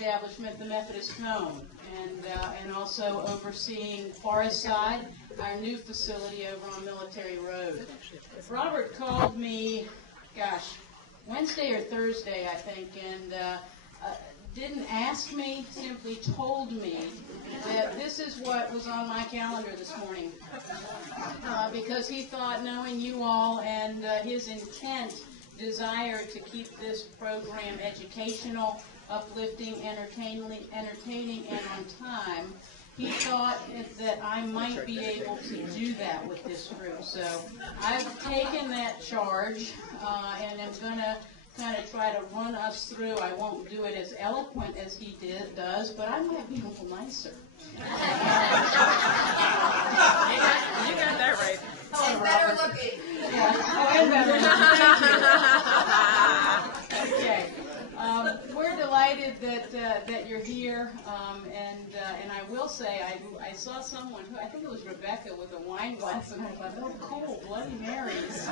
establishment, the Methodist Home, and also overseeing Forest Side, our new facility over on Military Road. Robert called me, gosh, Wednesday or Thursday, I think, and didn't ask me, simply told me that this is what was on my calendar this morning, because he thought, knowing you all and his desire to keep this program educational, uplifting, entertaining, and on time, he thought that I might be able to do that with this group. So I've taken that charge and am going to kind of try to run us through. I won't do it as eloquent as he does, but I might be a little nicer. You got that right. And better looking. Yeah. Oh, and better. Okay. We're delighted that you're here, and I will say I saw someone who, I think it was Rebecca, with a wine glass, and I thought, oh, cool, Bloody Marys.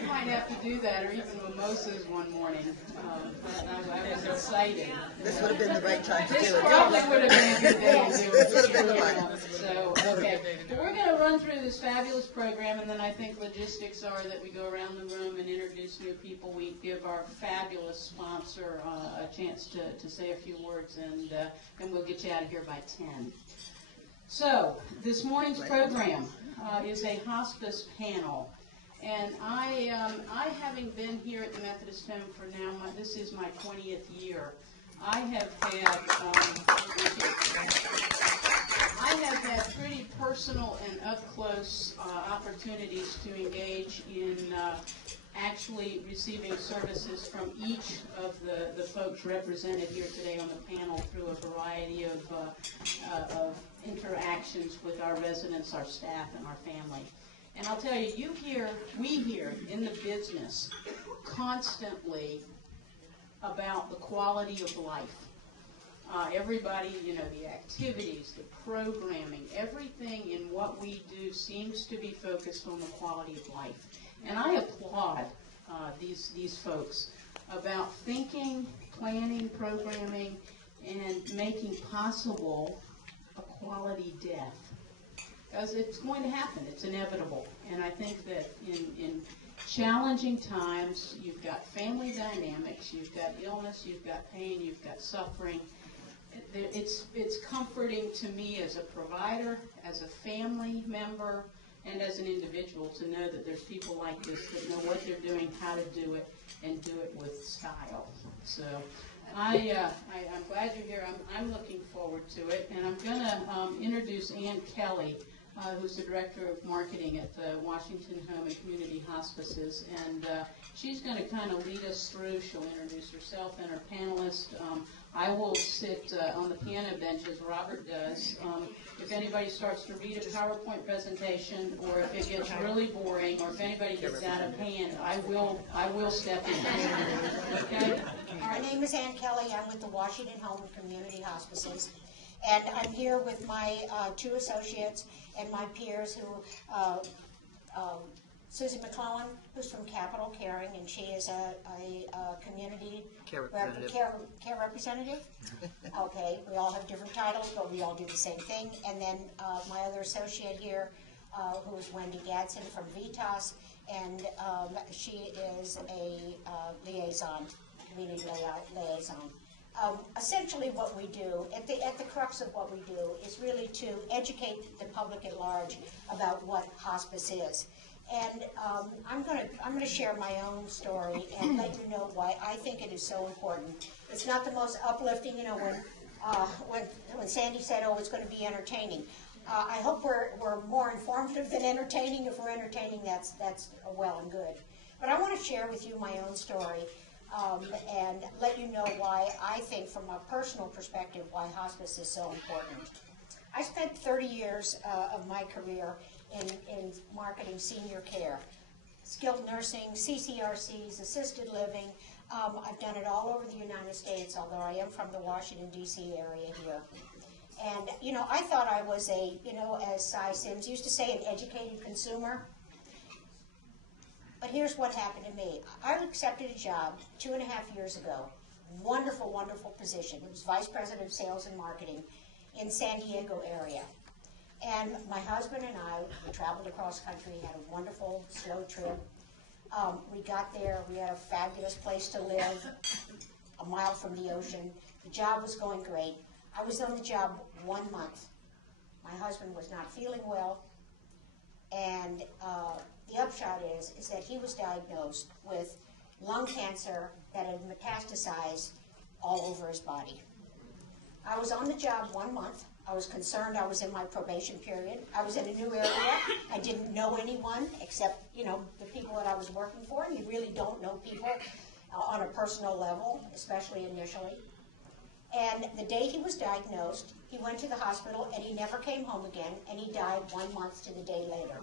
We might have to do that, or even mimosas one morning. I was excited. This would have been the right time to do it. This probably would have been a good day to do it. This would have been the right. So, okay. But we're going to run through this fabulous program, and then I think logistics are that we go around the room and introduce new people. We give our fabulous sponsor a chance to say a few words, and we'll get you out of here by 10. So, this morning's program is a hospice panel. And I having been here at the Methodist Home for now, this is my 20th year, I have had pretty personal and up-close opportunities to engage in actually receiving services from each of the folks represented here today on the panel through a variety of interactions with our residents, our staff, and our family. And I'll tell you, we hear in the business constantly about the quality of life. Everybody, the activities, the programming, everything in what we do seems to be focused on the quality of life. And I applaud these folks about thinking, planning, programming, and making possible a quality death. Because it's going to happen. It's inevitable. And I think that in challenging times, you've got family dynamics, you've got illness, you've got pain, you've got suffering. It's comforting to me as a provider, as a family member, and as an individual to know that there's people like this that know what they're doing, how to do it, and do it with style. So I'm glad you're here. I'm looking forward to it. And I'm going to introduce Ann Kelly, who's the Director of Marketing at the Washington Home and Community Hospices. And she's going to kind of lead us through. She'll introduce herself and her panelists. I will sit on the piano bench as Robert does. If anybody starts to read a PowerPoint presentation, or if it gets really boring, or if anybody gets out of hand, I will step in. Okay? My name is Ann Kelly. I'm with the Washington Home and Community Hospices. And I'm here with my two associates and my peers who, Susie McClellan, who's from Capital Caring, and she is a community care representative. Okay, we all have different titles, but we all do the same thing. And then my other associate here, who is Wendy Gadson from Vitas, and she is a liaison, community liaison. Essentially what we do, at the crux of what we do, is really to educate the public at large about what hospice is. And I'm going to share my own story and let you know why I think it is so important. It's not the most uplifting, when Sandy said, oh, it's going to be entertaining. I hope we're more informative than entertaining. If we're entertaining, that's well and good. But I want to share with you my own story and let you know why I think, from a personal perspective, why hospice is so important. I spent 30 years of my career in marketing senior care, skilled nursing, CCRCs, assisted living. I've done it all over the United States, although I am from the Washington, D.C. area here. And, I thought I was as Cy Sims used to say, an educated consumer. But here's what happened to me. I accepted a job 2.5 years ago, wonderful, wonderful position. It was Vice President of Sales and Marketing in San Diego area. And my husband and I, we traveled across country, had a wonderful slow trip. We got there, we had a fabulous place to live, a mile from the ocean. The job was going great. I was on the job 1 month. My husband was not feeling well, and the upshot is that he was diagnosed with lung cancer that had metastasized all over his body. I was on the job 1 month. I was concerned. I was in my probation period. I was in a new area. I didn't know anyone except, the people that I was working for. You really don't know people on a personal level, especially initially. And the day he was diagnosed, he went to the hospital and he never came home again, and he died 1 month to the day later.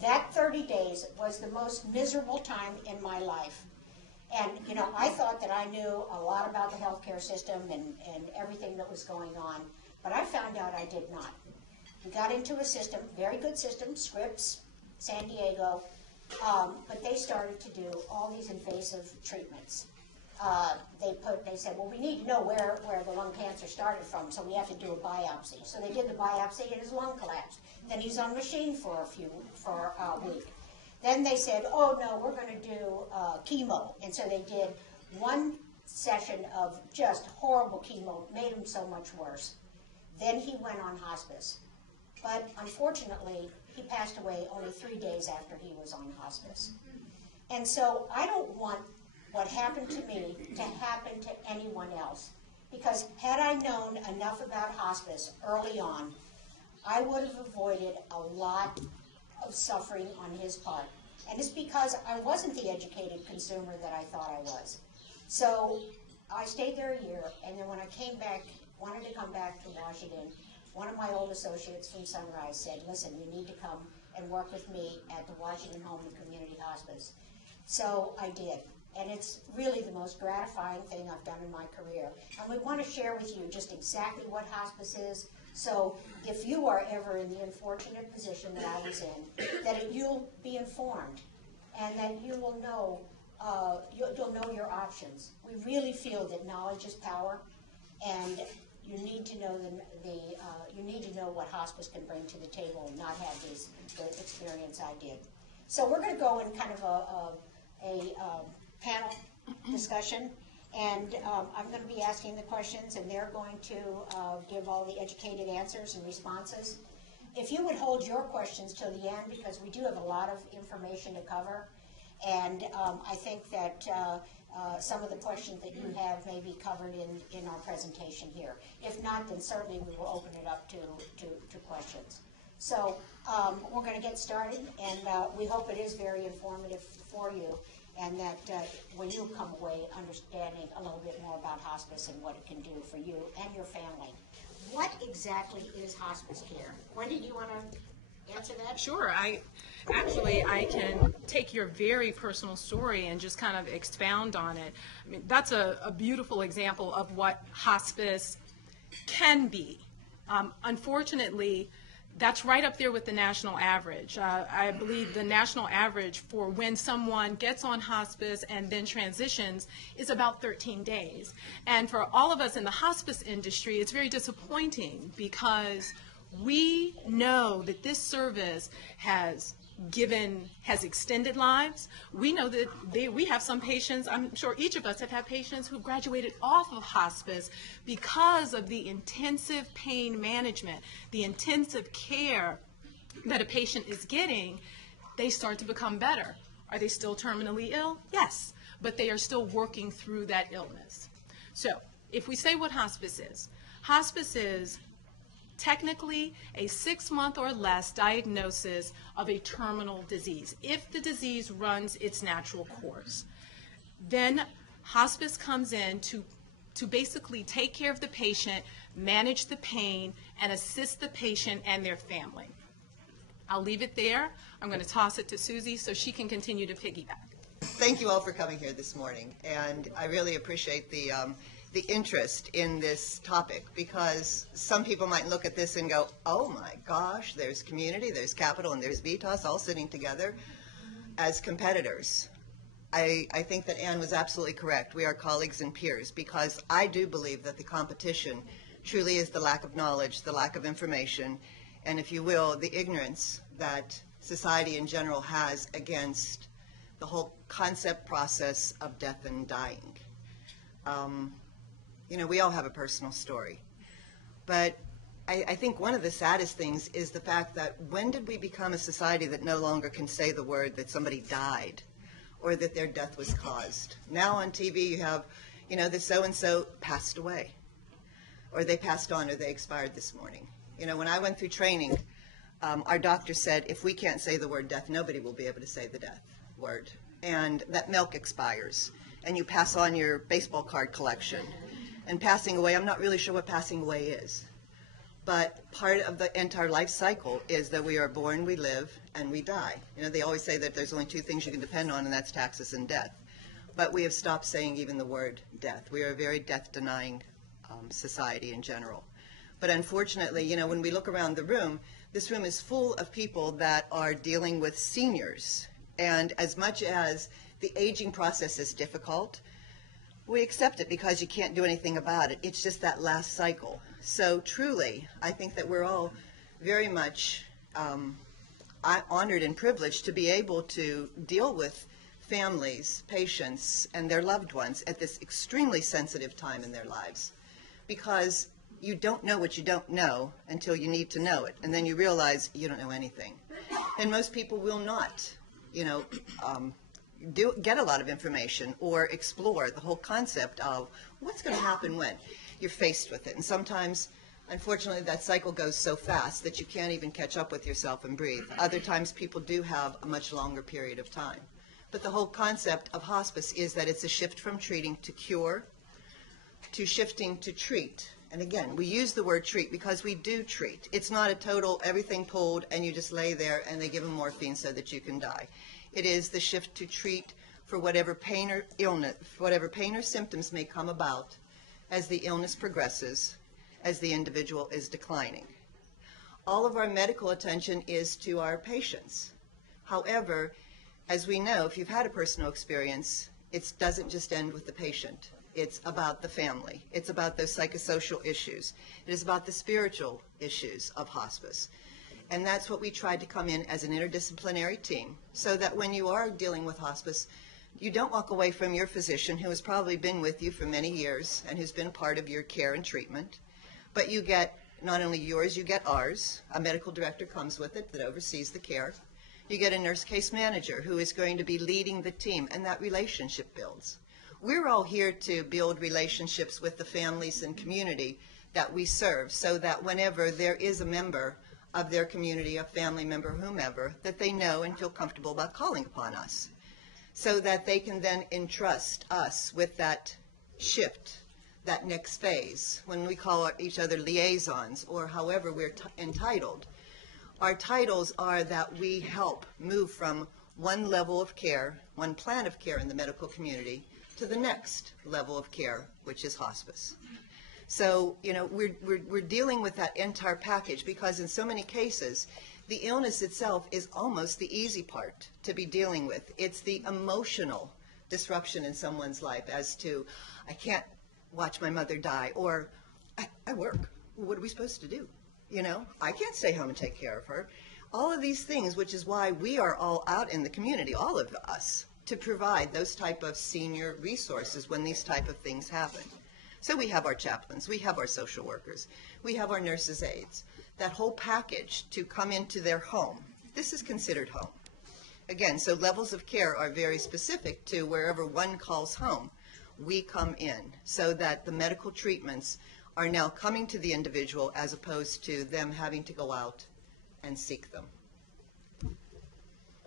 That 30 days was the most miserable time in my life. And, I thought that I knew a lot about the healthcare system and everything that was going on, but I found out I did not. We got into a system, very good system, Scripps, San Diego, but they started to do all these invasive treatments. They said, well, we need to know where the lung cancer started from, so we have to do a biopsy. So they did the biopsy and his lung collapsed. Then he was on machine for a week. Then they said, oh no, we're going to do chemo. And so they did 1 session of just horrible chemo, made him so much worse. Then he went on hospice. But unfortunately, he passed away only 3 days after he was on hospice. And so I don't want what happened to me to happen to anyone else. Because had I known enough about hospice early on, I would have avoided a lot of suffering on his part. And it's because I wasn't the educated consumer that I thought I was. So I stayed there a year, and then when I came back, wanted to come back to Washington, one of my old associates from Sunrise said, listen, you need to come and work with me at the Washington Home and Community Hospice. So I did. And it's really the most gratifying thing I've done in my career. And we want to share with you just exactly what hospice is. So if you are ever in the unfortunate position that I was in, that you'll be informed and that you will know, you'll know your options. We really feel that knowledge is power, and you need to know you need to know what hospice can bring to the table and not have the experience I did. So we're going to go in kind of a panel discussion, and I'm going to be asking the questions, and they're going to give all the educated answers and responses. If you would hold your questions till the end, because we do have a lot of information to cover, and I think that some of the questions that you have may be covered in our presentation here. If not, then certainly we will open it up to questions. So we're going to get started, and we hope it is very informative for you, and that when you come away understanding a little bit more about hospice and what it can do for you and your family. What exactly is hospice care? Wendy, do you want to answer that? Sure. I can take your very personal story and just kind of expound on it. I mean, that's a beautiful example of what hospice can be. Unfortunately, that's right up there with the national average. I believe the national average for when someone gets on hospice and then transitions is about 13 days. And for all of us in the hospice industry, it's very disappointing because we know that this service has extended lives. We know that we have some patients, I'm sure each of us have had patients who graduated off of hospice because of the intensive pain management, the intensive care that a patient is getting. They start to become better. Are they still terminally ill? Yes, but they are still working through that illness. So if we say what hospice is technically a 6-month or less diagnosis of a terminal disease. If the disease runs its natural course, then hospice comes in to basically take care of the patient, manage the pain, and assist the patient and their family. I'll leave it there. I'm going to toss it to Susie so she can continue to piggyback. Thank you all for coming here this morning, and I really appreciate the interest in this topic, because some people might look at this and go, oh my gosh, there's community, there's capital, and there's Vitas all sitting together as competitors. I think that Ann was absolutely correct. We are colleagues and peers, because I do believe that the competition truly is the lack of knowledge, the lack of information, and if you will, the ignorance that society in general has against the whole concept process of death and dying. You know, we all have a personal story, but I think one of the saddest things is the fact that when did we become a society that no longer can say the word that somebody died or that their death was caused? Now on TV you have, you know, the so-and-so passed away, or they passed on, or they expired this morning. You know, when I went through training, our doctor said, if we can't say the word death, nobody will be able to say the death word. And that milk expires, and you pass on your baseball card collection. And passing away, I'm not really sure what passing away is. But part of the entire life cycle is that we are born, we live, and we die. You know, they always say that there's only two things you can depend on, and that's taxes and death. But we have stopped saying even the word death. We are a very death-denying society in general. But unfortunately, you know, when we look around the room, this room is full of people that are dealing with seniors. And as much as the aging process is difficult, we accept it because you can't do anything about it. It's just that last cycle. So truly, I think that we're all very much honored and privileged to be able to deal with families, patients, and their loved ones at this extremely sensitive time in their lives. Because you don't know what you don't know until you need to know it. And then you realize you don't know anything. And most people will not, you know, get a lot of information or explore the whole concept of what's going to happen when you're faced with it. And sometimes, unfortunately, that cycle goes so fast that you can't even catch up with yourself and breathe. Other times people do have a much longer period of time. But the whole concept of hospice is that it's a shift from treating to cure, to shifting to treat. And again, we use the word treat because we do treat. It's not a total everything pulled and you just lay there and they give them morphine so that you can die. It is the shift to treat for whatever pain or illness, whatever pain or symptoms may come about as the illness progresses, as the individual is declining. All of our medical attention is to our patients. However, as we know, if you've had a personal experience, it doesn't just end with the patient. It's about the family. It's about those psychosocial issues. It is about the spiritual issues of hospice. And that's what we tried to come in as an interdisciplinary team, so that when you are dealing with hospice, you don't walk away from your physician who has probably been with you for many years and who's been a part of your care and treatment, but you get not only yours, you get ours. A medical director comes with it that oversees the care. You get a nurse case manager who is going to be leading the team, and that relationship builds. We're all here to build relationships with the families and community that we serve, so that whenever there is a member of their community, a family member, whomever, that they know and feel comfortable about calling upon us, so that they can then entrust us with that shift, that next phase. When we call each other liaisons, or however we're entitled, our titles are that we help move from one level of care, one plan of care in the medical community, to the next level of care, which is hospice. So, you know, we're dealing with that entire package, because in so many cases, the illness itself is almost the easy part to be dealing with. It's the emotional disruption in someone's life as to, I can't watch my mother die, or I work. What are we supposed to do? You know, I can't stay home and take care of her. All of these things, which is why we are all out in the community, all of us, to provide those type of senior resources when these type of things happen. So we have our chaplains, we have our social workers, we have our nurses' aides, that whole package to come into their home. This is considered home. Again, so levels of care are very specific to wherever one calls home, we come in, so that the medical treatments are now coming to the individual as opposed to them having to go out and seek them.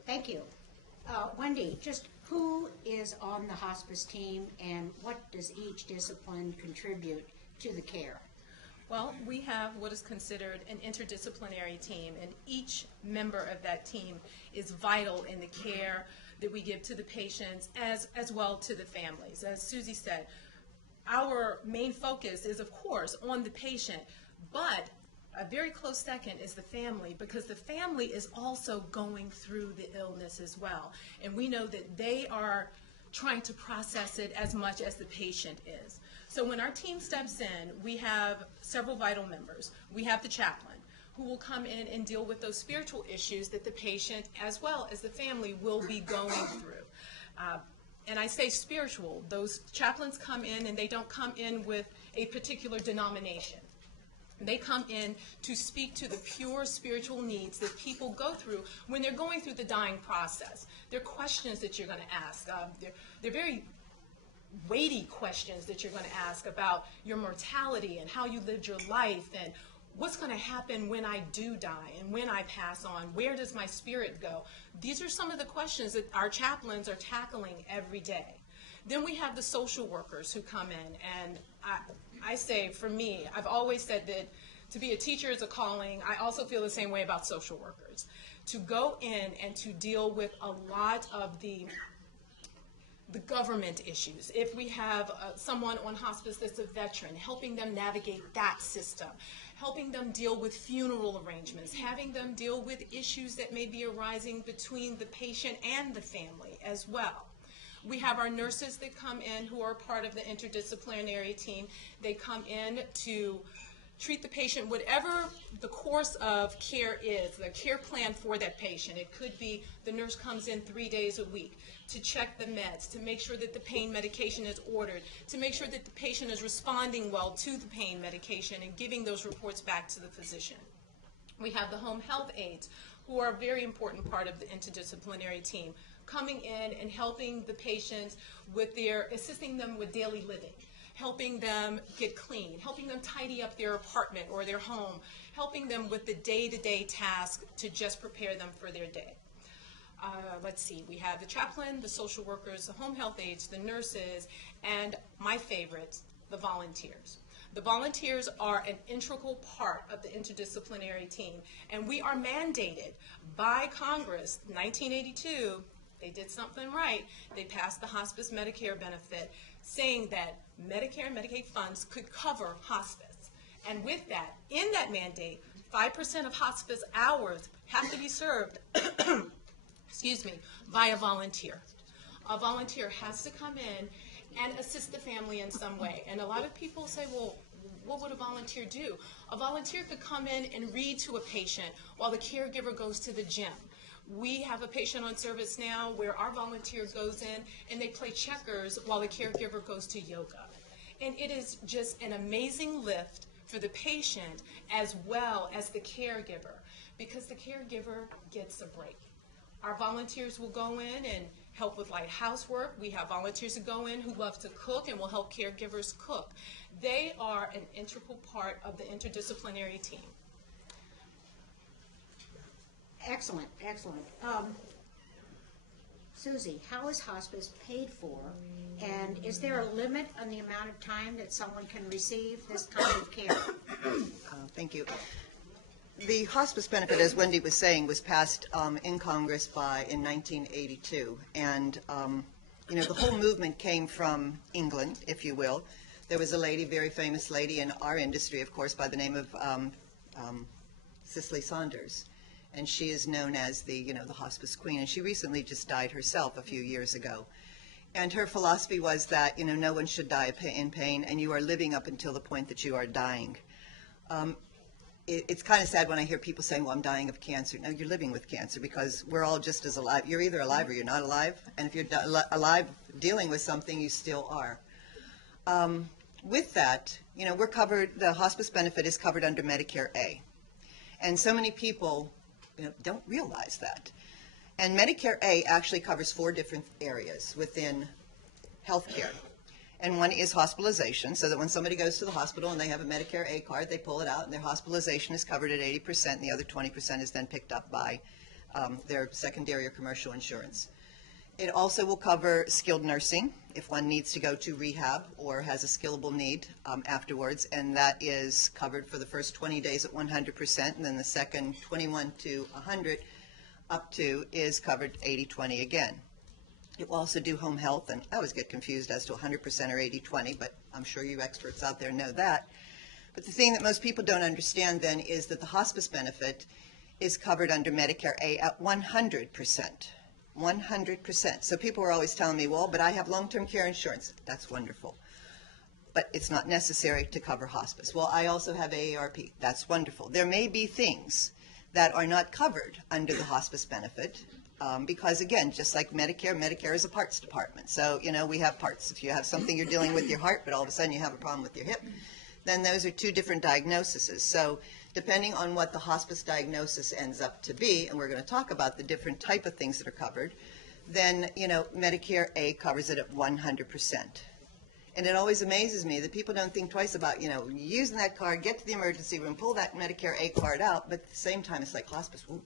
Thank you. Wendy, just who is on the hospice team, and what does each discipline contribute to the care? Well, we have what is considered an interdisciplinary team, and each member of that team is vital in the care that we give to the patients as well to the families. As Susie said, our main focus is, of course, on the patient, but a very close second is the family, because the family is also going through the illness as well. And we know that they are trying to process it as much as the patient is. So when our team steps in, we have several vital members. We have the chaplain, who will come in and deal with those spiritual issues that the patient as well as the family will be going through. And I say spiritual, those chaplains come in and they don't come in with a particular denomination. They come in to speak to the pure spiritual needs that people go through when they're going through the dying process. They're questions that you're going to ask. They're very weighty questions that you're going to ask about your mortality and how you lived your life and what's going to happen when I do die and when I pass on. Where does my spirit go? These are some of the questions that our chaplains are tackling every day. Then we have the social workers who come in, and I say, for me, I've always said that to be a teacher is a calling. I also feel the same way about social workers. To go in and to deal with a lot of the government issues. If we have someone on hospice that's a veteran, helping them navigate that system, helping them deal with funeral arrangements, having them deal with issues that may be arising between the patient and the family as well. We have our nurses that come in who are part of the interdisciplinary team. They come in to treat the patient, whatever the course of care is, the care plan for that patient. It could be the nurse comes in 3 days a week to check the meds, to make sure that the pain medication is ordered, to make sure that the patient is responding well to the pain medication and giving those reports back to the physician. We have the home health aides, who are a very important part of the interdisciplinary team, coming in and helping the patients with assisting them with daily living, helping them get clean, helping them tidy up their apartment or their home, helping them with the day-to-day task to just prepare them for their day. Let's see, we have the chaplain, the social workers, the home health aides, the nurses, and my favorite, the volunteers. The volunteers are an integral part of the interdisciplinary team, and we are mandated by Congress, 1982, they did something right. They passed the hospice Medicare benefit, saying that Medicare and Medicaid funds could cover hospice. And with that, in that mandate, 5% of hospice hours have to be served excuse me, by a volunteer. A volunteer has to come in and assist the family in some way. And a lot of people say, well, what would a volunteer do? A volunteer could come in and read to a patient while the caregiver goes to the gym. We have a patient on service now where our volunteer goes in and they play checkers while the caregiver goes to yoga. And it is just an amazing lift for the patient as well as the caregiver, because the caregiver gets a break. Our volunteers will go in and help with light housework. We have volunteers who go in who love to cook and will help caregivers cook. They are an integral part of the interdisciplinary team. Excellent, excellent. Susie, how is hospice paid for? And is there a limit on the amount of time that someone can receive this kind of care? Thank you. The hospice benefit, as Wendy was saying, was passed in Congress in 1982. And, the whole movement came from England, if you will. There was a lady, very famous lady in our industry, of course, by the name of Cicely Saunders. And she is known as the hospice queen. And she recently just died herself a few years ago. And her philosophy was that, no one should die in pain, and you are living up until the point that you are dying. It's kind of sad when I hear people saying, well, I'm dying of cancer. No, you're living with cancer, because we're all just as alive. You're either alive or you're not alive. And if you're alive dealing with something, you still are. With that, we're covered, the hospice benefit is covered under Medicare A. And so many people don't realize that. And Medicare A actually covers 4 different areas within healthcare. And one is hospitalization, so that when somebody goes to the hospital and they have a Medicare A card, they pull it out and their hospitalization is covered at 80%, and the other 20% is then picked up by their secondary or commercial insurance. It also will cover skilled nursing if one needs to go to rehab or has a skillable need afterwards, and that is covered for the first 20 days at 100%, and then the second 21 to 100 up to is covered 80-20 again. It will also do home health, and I always get confused as to 100% or 80-20, but I'm sure you experts out there know that. But the thing that most people don't understand then is that the hospice benefit is covered under Medicare A at 100%. 100%. So people were always telling me, well, but I have long-term care insurance. That's wonderful. But it's not necessary to cover hospice. Well, I also have AARP. That's wonderful. There may be things that are not covered under the hospice benefit because, again, just like Medicare is a parts department. So, we have parts. If you have something you're dealing with your heart, but all of a sudden you have a problem with your hip, then those are two different diagnoses. So depending on what the hospice diagnosis ends up to be, and we're going to talk about the different type of things that are covered, then, Medicare A covers it at 100%. And it always amazes me that people don't think twice about, using that card, get to the emergency room, pull that Medicare A card out, but at the same time, it's like hospice. Ooh.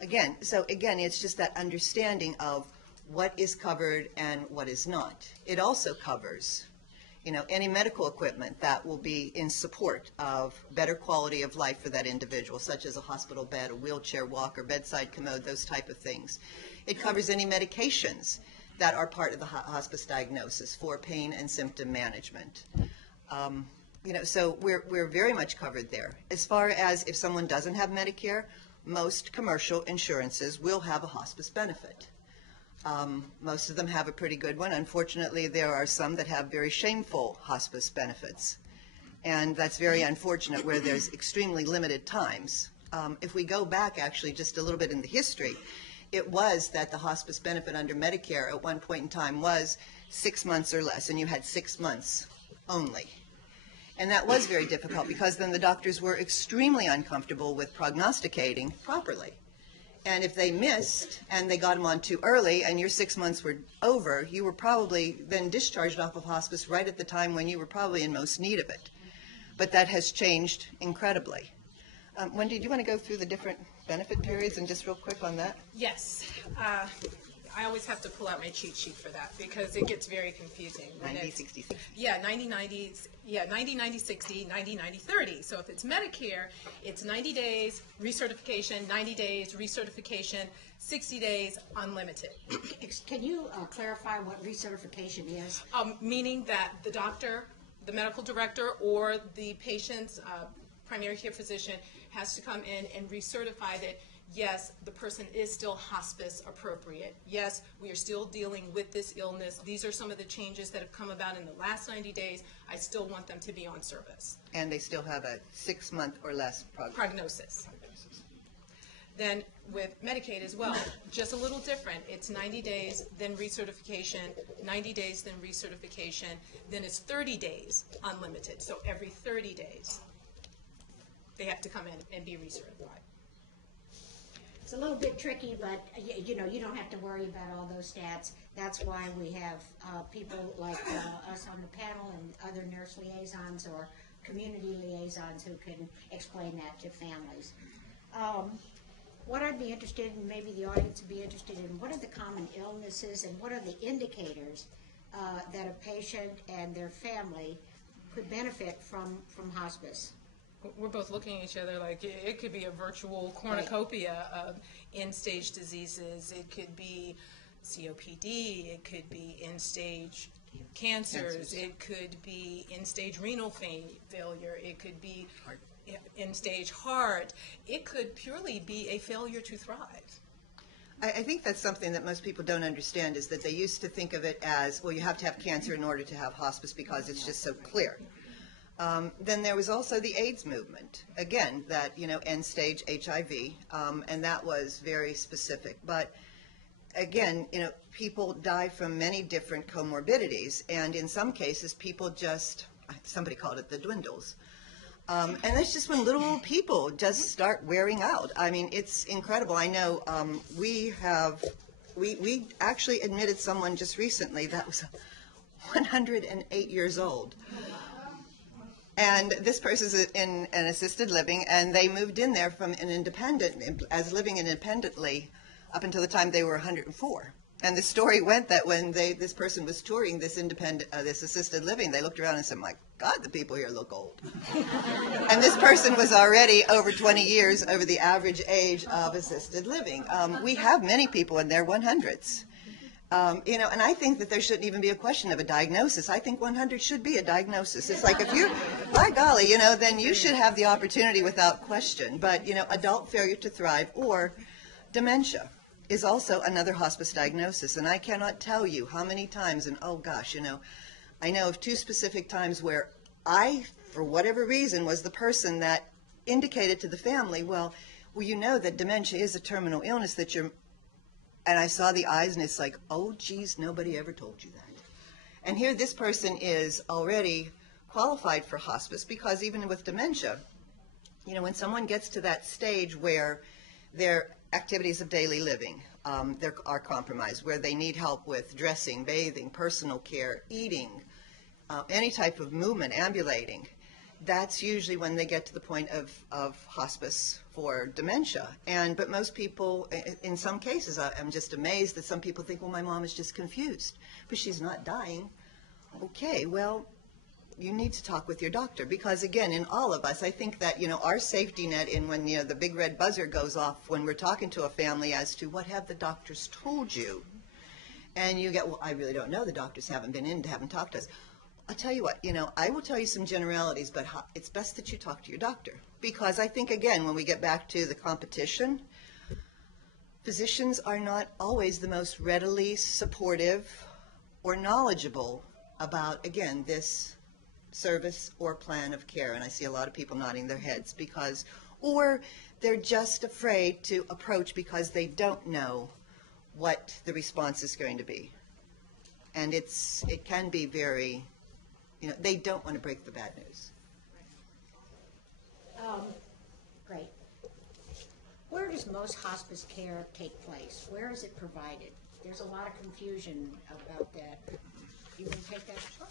Again, it's just that understanding of what is covered and what is not. It also covers, any medical equipment that will be in support of better quality of life for that individual, such as a hospital bed, a wheelchair walker, bedside commode, those type of things. It covers any medications that are part of the hospice diagnosis for pain and symptom management. So we're very much covered there. As far as if someone doesn't have Medicare, most commercial insurances will have a hospice benefit. Most of them have a pretty good one. Unfortunately, there are some that have very shameful hospice benefits. And that's very unfortunate where there's extremely limited times. If we go back actually just a little bit in the history, it was that the hospice benefit under Medicare at one point in time was 6 months or less, and you had 6 months only. And that was very difficult because then the doctors were extremely uncomfortable with prognosticating properly. And if they missed and they got them on too early and your 6 months were over, you were probably then discharged off of hospice right at the time when you were probably in most need of it. But that has changed incredibly. Wendy, do you want to go through the different benefit periods and just real quick on that? Yes. I always have to pull out my cheat sheet for that because it gets very confusing. 90, 60, 60. Yeah, 90, 90, 90, 60, 90, 90, 30. So if it's Medicare, it's 90 days, recertification, 90 days, recertification, 60 days, unlimited. Can you clarify what recertification is? Meaning that the doctor, the medical director, or the patient's primary care physician has to come in and recertify that, yes, the person is still hospice appropriate. Yes, we are still dealing with this illness. These are some of the changes that have come about in the last 90 days. I still want them to be on service. And they still have a 6 month or less prognosis. Then with Medicaid as well, just a little different. It's 90 days, then recertification, 90 days, then recertification, then it's 30 days unlimited. So every 30 days, they have to come in and be recertified. It's a little bit tricky, but you don't have to worry about all those stats. That's why we have people like us on the panel and other nurse liaisons or community liaisons who can explain that to families. What I'd be interested in, maybe the audience would be interested in, what are the common illnesses and what are the indicators that a patient and their family could benefit from hospice? We're both looking at each other like it could be a virtual cornucopia of end-stage diseases. It could be COPD. It could be end-stage cancers. It could be end-stage renal failure. It could be end-stage heart. It could purely be a failure to thrive. I think that's something that most people don't understand is that they used to think of it as, well, you have to have cancer in order to have hospice because it's just so clear. Then there was also the AIDS movement, again, that, end-stage HIV, and that was very specific. But again, people die from many different comorbidities, and in some cases, people just, somebody called it the dwindles. And that's just when little old people just start wearing out. I mean, it's incredible. I know we actually admitted someone just recently that was 108 years old. And this person's in an assisted living, and they moved in there from an independent, as living independently up until the time they were 104. And the story went that when this person was touring this this assisted living, they looked around and said, "My God, the people here look old." And this person was already over 20 years over the average age of assisted living. We have many people in their 100s. And I think that there shouldn't even be a question of a diagnosis. I think 100 should be a diagnosis. It's like if you, by golly, then you should have the opportunity without question. But, adult failure to thrive or dementia. is also another hospice diagnosis. And I cannot tell you how many times, and oh gosh, I know of 2 specific times where I, for whatever reason, was the person that indicated to the family, well, you know that dementia is a terminal illness that you're, and I saw the eyes and it's like, oh geez, nobody ever told you that. And here this person is already qualified for hospice, because even with dementia, when someone gets to that stage where their activities of daily living are compromised, where they need help with dressing, bathing, personal care, eating, any type of movement, ambulating, that's usually when they get to the point of hospice for dementia. But most people, in some cases, I'm just amazed that some people think, well, my mom is just confused, but she's not dying. Okay, well, you need to talk with your doctor, because again, in all of us, I think that, our safety net in when, the big red buzzer goes off when we're talking to a family as to what have the doctors told you, and you get, well, I really don't know, the doctors haven't been in, haven't talked to us. I'll tell you what, I will tell you some generalities, but it's best that you talk to your doctor, because I think, again, when we get back to the competition, physicians are not always the most readily supportive or knowledgeable about, again, this service or plan of care. And I see a lot of people nodding their heads or they're just afraid to approach because they don't know what the response is going to be. And it can be very, they don't want to break the bad news. Great. Where does most hospice care take place? Where is it provided? There's a lot of confusion about that. You want to take that? Sure.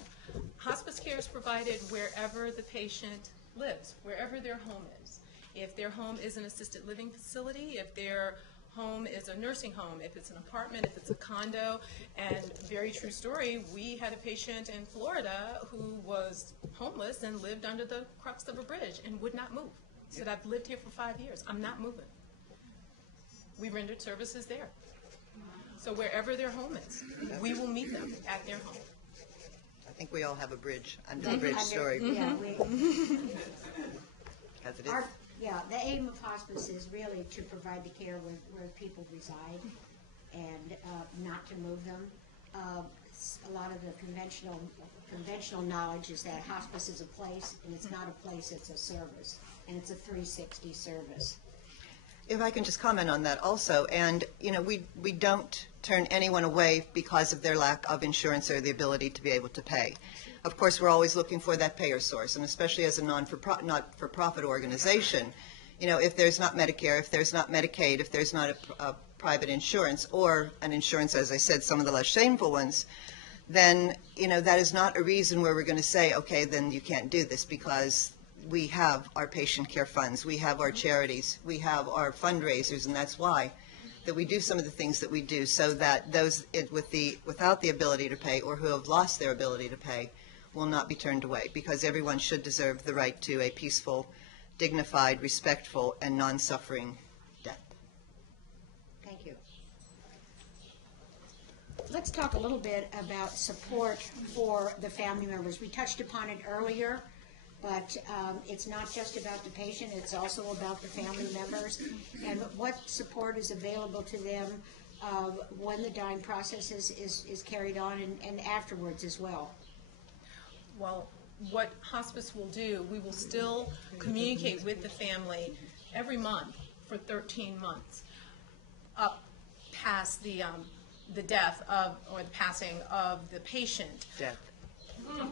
Hospice care is provided wherever the patient lives, wherever their home is. If their home is an assisted living facility, if their home is a nursing home, if it's an apartment, if it's a condo. And very true story, we had a patient in Florida who was homeless and lived under the crux of a bridge and would not move. Said, I've lived here for 5 years, I'm not moving. We rendered services there. So wherever their home is, we will meet them at their home. I think we all have a bridge, under the bridge story. Yeah, As it is. The aim of hospice is really to provide the care where people reside and not to move them. A lot of the conventional knowledge is that hospice is a place, and it's not a place, it's a service, and it's a 360 service. If I can just comment on that also, and we don't turn anyone away because of their lack of insurance or the ability to be able to pay. Of course, we're always looking for that payer source, and especially as a not-for-profit organization, if there's not Medicare, if there's not Medicaid, if there's not a private insurance or an insurance, as I said, some of the less shameful ones, then that is not a reason where we're going to say, okay, then you can't do this, because we have our patient care funds, we have our charities, we have our fundraisers, and that's why that we do some of the things that we do, so that those without the ability to pay or who have lost their ability to pay will not be turned away, because everyone should deserve the right to a peaceful, dignified, respectful, and non-suffering death. Thank you. Let's talk a little bit about support for the family members. We touched upon it earlier, but it's not just about the patient, it's also about the family members and what support is available to them when the dying process is carried on and afterwards as well. Well, what hospice will do, we will still communicate with the family every month for 13 months up past the death of, or the passing of the patient. Death.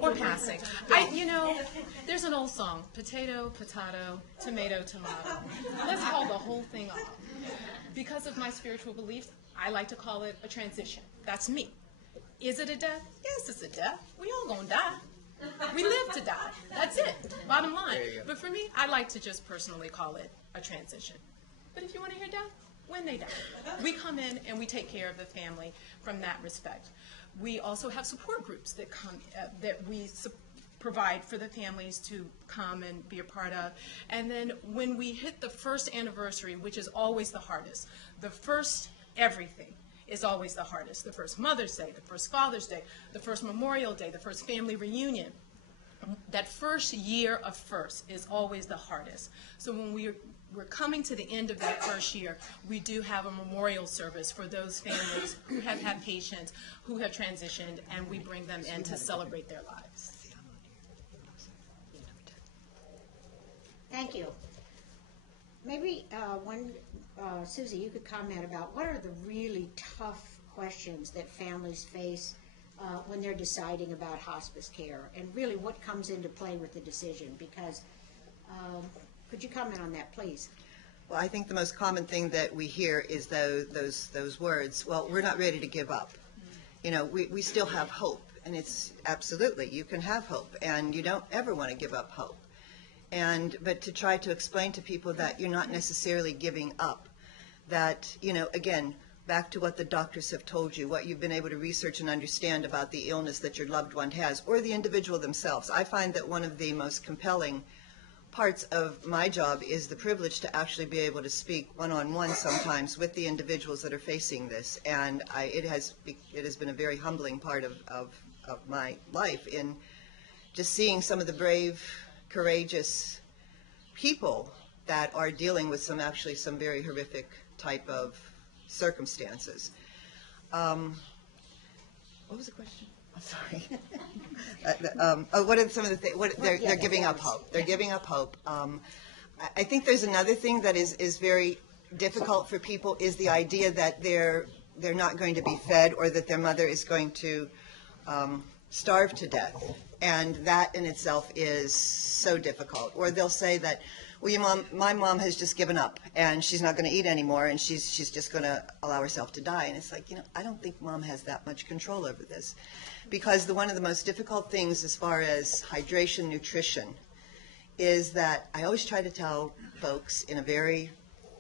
Or passing. There's an old song, potato, potato, tomato, tomato. Let's call the whole thing off. Because of my spiritual beliefs, I like to call it a transition. That's me. Is it a death? Yes, it's a death. We all gonna die. We live to die. That's it. Bottom line. But for me, I like to just personally call it a transition. But if you want to hear death, when they die. We come in and we take care of the family from that respect. We also have support groups that come that we provide for the families to come and be a part of. And then when we hit the first anniversary, which is always the hardest, the first everything is always the hardest. The first Mother's Day, the first Father's Day, the first Memorial Day, the first family reunion. that first year of first is always the hardest. So when we're coming to the end of that first year, we do have a memorial service for those families who have had patients who have transitioned, and we bring them in to celebrate their lives. Thank you. Maybe Susie, you could comment about what are the really tough questions that families face when they're deciding about hospice care, and really what comes into play with the decision, because could you comment on that, please? Well, I think the most common thing that we hear is those words, well, we're not ready to give up. You know, we still have hope, and it's absolutely, you can have hope, and you don't ever want to give up hope. But to try to explain to people that you're not necessarily giving up, that, you know, again, back to what the doctors have told you, what you've been able to research and understand about the illness that your loved one has, or the individual themselves. I find that one of the most compelling parts of my job is the privilege to actually be able to speak one-on-one sometimes with the individuals that are facing this. And it has been a very humbling part of my life in just seeing some of the brave, courageous people that are dealing with some very horrific type of circumstances. What was the question? I'm sorry. What are some of the things? They're giving up hope. They're giving up hope. I think there's another thing that is very difficult for people is the idea that they're not going to be fed, or that their mother is going to starve to death. And that in itself is so difficult. Or they'll say that, well, my mom has just given up, and she's not going to eat anymore, and she's just going to allow herself to die. And it's like, you know, I don't think mom has that much control over this. Because one of the most difficult things as far as hydration, nutrition, is that I always try to tell folks in a very,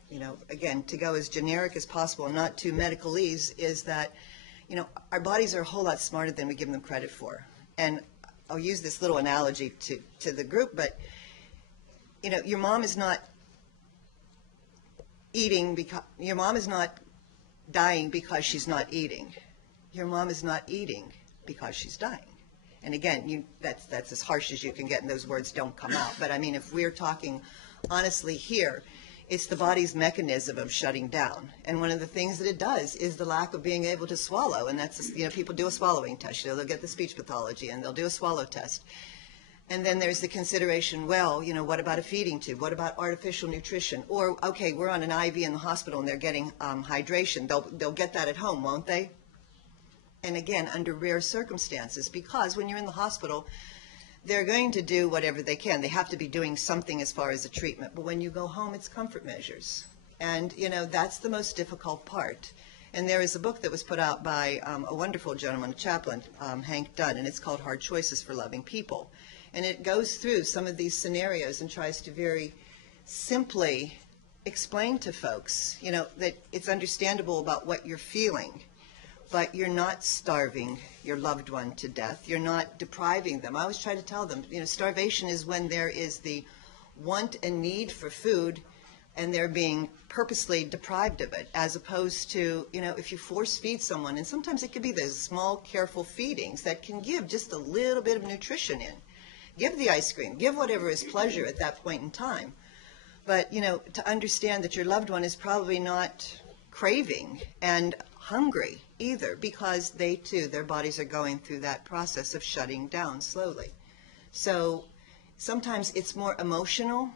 you know, again, to go as generic as possible, not too medicalese, is that, you know, our bodies are a whole lot smarter than we give them credit for. And I'll use this little analogy to the group, but, you know, your mom is not eating because, your mom is not dying because she's not eating. Your mom is not eating because she's dying. And again, that's as harsh as you can get, and those words don't come out. But I mean, if we're talking honestly here, it's the body's mechanism of shutting down. And one of the things that it does is the lack of being able to swallow. And that's, you know, people do a swallowing test. You know, they'll get the speech pathology and they'll do a swallow test. And then there's the consideration, well, you know, what about a feeding tube? What about artificial nutrition? Or, okay, we're on an IV in the hospital and they're getting hydration. They'll get that at home, won't they? And again, under rare circumstances, because when you're in the hospital, they're going to do whatever they can. They have to be doing something as far as the treatment. But when you go home, it's comfort measures. And, you know, that's the most difficult part. And there is a book that was put out by a wonderful gentleman, a chaplain, Hank Dunn, and it's called Hard Choices for Loving People. And it goes through some of these scenarios and tries to very simply explain to folks, you know, that it's understandable about what you're feeling. But you're not starving your loved one to death. You're not depriving them. I always try to tell them, you know, starvation is when there is the want and need for food and they're being purposely deprived of it, as opposed to, you know, if you force feed someone, and sometimes it could be those small, careful feedings that can give just a little bit of nutrition in. Give the ice cream. Give whatever is pleasure at that point in time. But, you know, to understand that your loved one is probably not craving and hungry either, because they too, their bodies are going through that process of shutting down slowly. So sometimes it's more emotional.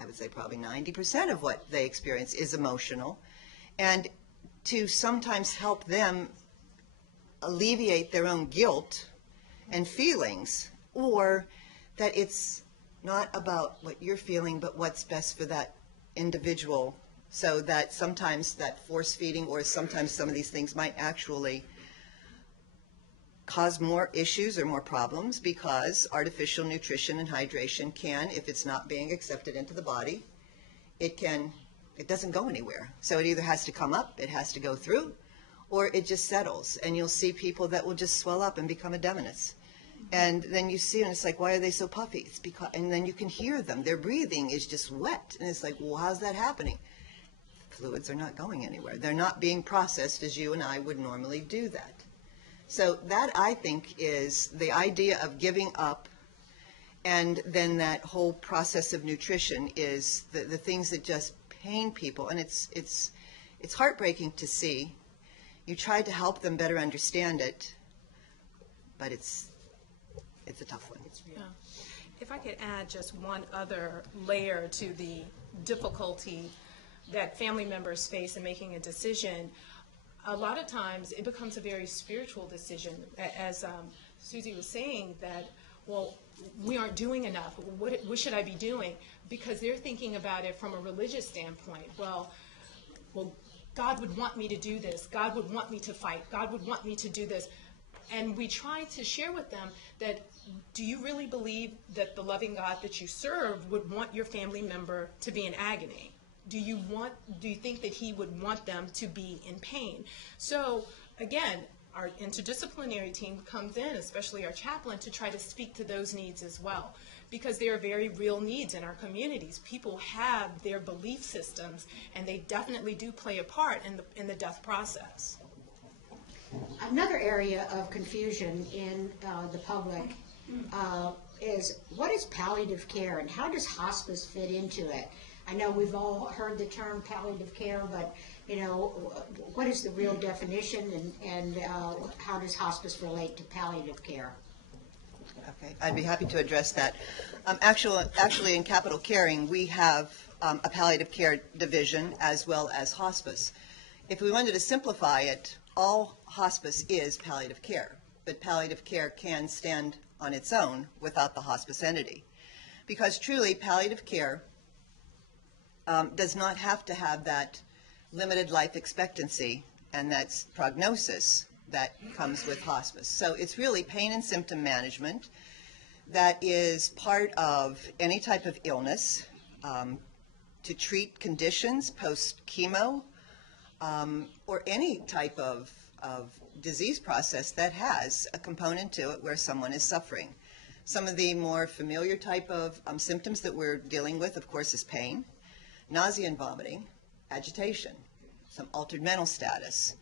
I would say probably 90% of what they experience is emotional. And to sometimes help them alleviate their own guilt and feelings, or that it's not about what you're feeling, but what's best for that individual. So that sometimes that force feeding, or sometimes some of these things might actually cause more issues or more problems, because artificial nutrition and hydration can, if it's not being accepted into the body, it doesn't go anywhere. So it either has to come up, it has to go through, or it just settles. And you'll see people that will just swell up and become edematous. And then you see, and it's like, why are they so puffy? It's because, and then you can hear them. Their breathing is just wet. And it's like, well, how's that happening? Fluids are not going anywhere. They're not being processed as you and I would normally do that. So that, I think, is the idea of giving up And then that whole process of nutrition is the things that just pain people, and it's heartbreaking to see. You try to help them better understand it, but it's a tough one. Yeah. If I could add just one other layer to the difficulty that family members face in making a decision, a lot of times it becomes a very spiritual decision. As Susie was saying, that, well, we aren't doing enough. What should I be doing? Because they're thinking about it from a religious standpoint. Well, God would want me to do this. God would want me to fight. God would want me to do this. And we try to share with them that, do you really believe that the loving God that you serve would want your family member to be in agony? Do you think that he would want them to be in pain? So again, our interdisciplinary team comes in, especially our chaplain, to try to speak to those needs as well, because they are very real needs in our communities. People have their belief systems, and they definitely do play a part in the death process. Another area of confusion in the public is, what is palliative care and how does hospice fit into it? I know we've all heard the term palliative care, but what is the real definition, and how does hospice relate to palliative care? Okay, I'd be happy to address that. Actually, in Capital Caring, we have a palliative care division as well as hospice. If we wanted to simplify it, all hospice is palliative care, but palliative care can stand on its own without the hospice entity. Because truly, palliative care does not have to have that limited life expectancy and that's prognosis that comes with hospice. So it's really pain and symptom management that is part of any type of illness, to treat conditions post-chemo, or any type of disease process that has a component to it where someone is suffering. Some of the more familiar type of symptoms that we're dealing with, of course, is pain, nausea and vomiting, agitation, some altered mental status.